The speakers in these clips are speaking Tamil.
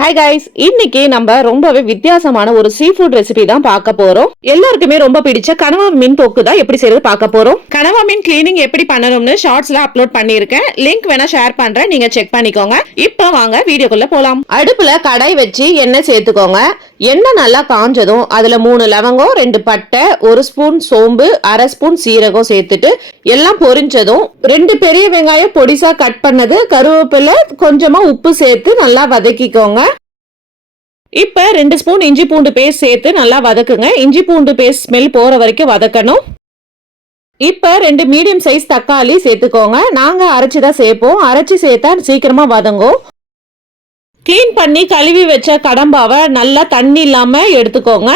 ஹாய் கைஸ் இன்னைக்கு நம்ம ரொம்பவே வித்தியாசமான ஒரு சீ ஃபுட் ரெசிபி தான் பார்க்க போறோம். எல்லாருக்குமே ரொம்ப பிடிச்ச கனவா மீன் தொக்கு தான் எப்படி செய்யறது பார்க்க போறோம். கனவா மீன் கிளீனிங் எப்படி பண்ணணும்னு ஷார்ட்ஸ்ல அப்லோட் பண்ணிருக்கேன் லிங்க் வேணா ஷேர் பண்றேன் நீங்க செக் பண்ணிக்கோங்க. இப்போ வாங்க வீடியோக்குள்ள போலாம். அடுப்புல கடாய் வச்சு எண்ணெய் சேர்த்துக்கோங்க. எண்ணெய் நல்லா காஞ்சதும் அதில் மூணு லவங்கம் ரெண்டு பட்டை ஒரு ஸ்பூன் சோம்பு அரை ஸ்பூன் சீரகம் சேர்த்துட்டு எல்லாம் பொரிஞ்சதும் ரெண்டு பெரிய வெங்காயம் பொடிசா கட் பண்ணது கருவேப்பிலை கொஞ்சமாக உப்பு சேர்த்து நல்லா வதக்கிக்கோங்க. இப்போ ரெண்டு ஸ்பூன் இஞ்சி பூண்டு பேஸ்ட் சேர்த்து நல்லா வதக்குங்க. இஞ்சி பூண்டு பேஸ்ட் ஸ்மெல் போகிற வரைக்கும் வதக்கணும். இப்போ ரெண்டு மீடியம் சைஸ் தக்காளி சேர்த்துக்கோங்க. நாங்கள் அரைச்சி தான் சேர்ப்போம். அரைச்சி சேர்த்தா சீக்கிரமாக வதங்கும். க்ளீன் பண்ணி கழுவி வச்ச கடம்பாவை நல்லா தண்ணி இல்லாம எடுத்துக்கோங்க.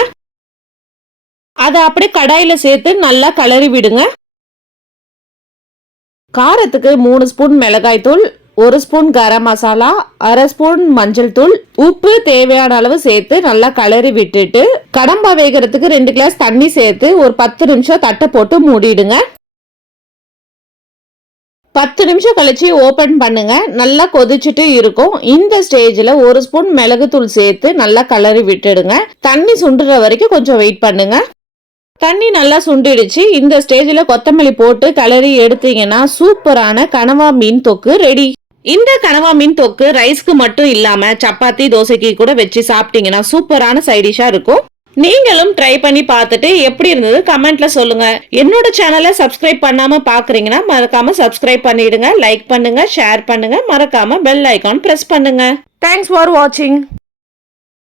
அதை அப்படியே கடாயில சேர்த்து நல்லா கிளறி விடுங்க. காரத்துக்கு மூணு ஸ்பூன் மிளகாய் தூள் ஒரு ஸ்பூன் கரம் மசாலா அரை ஸ்பூன் மஞ்சள் தூள் உப்பு தேவையான அளவு சேர்த்து நல்லா கலரி விட்டுட்டு கடம்பா வேகிறதுக்கு ரெண்டு கிளாஸ் தண்ணி சேர்த்து ஒரு பத்து நிமிஷம் தட்டை போட்டு மூடிடுங்க. பத்து நிமிஷம் கழிச்சு ஓப்பன் பண்ணுங்க. நல்லா கொதிச்சுட்டு இருக்கும். இந்த ஸ்டேஜில் ஒரு ஸ்பூன் மிளகுத்தூள் சேர்த்து நல்லா கலரி விட்டுடுங்க. தண்ணி சுண்டுற வரைக்கும் கொஞ்சம் வெயிட் பண்ணுங்க. தண்ணி நல்லா சுண்டிடுச்சு. இந்த ஸ்டேஜில் கொத்தமல்லி போட்டு கிளறி எடுத்தீங்கன்னா சூப்பரான கனவா மீன் தொக்கு ரெடி. இந்த கனவா மீன் தொக்கு ரைஸ்க்கு மட்டும் இல்லாமல் சப்பாத்தி தோசைக்கு கூட வச்சு சாப்பிட்டீங்கன்னா சூப்பரான சைடிஷாக இருக்கும். நீங்களும் ட்ரை பண்ணி பார்த்துட்டு எப்படி இருந்தது கமெண்ட்ல சொல்லுங்க. என்னோட சேனலை சப்ஸ்கிரைப் பண்ணாம பாக்குறீங்கன்னா மறக்காம சப்ஸ்கிரைப் பண்ணிடுங்க லைக் பண்ணுங்க ஷேர் பண்ணுங்க மறக்காம பெல் ஐக்கான் பிரஸ் பண்ணுங்க. தேங்க்ஸ் ஃபார் வாட்சிங்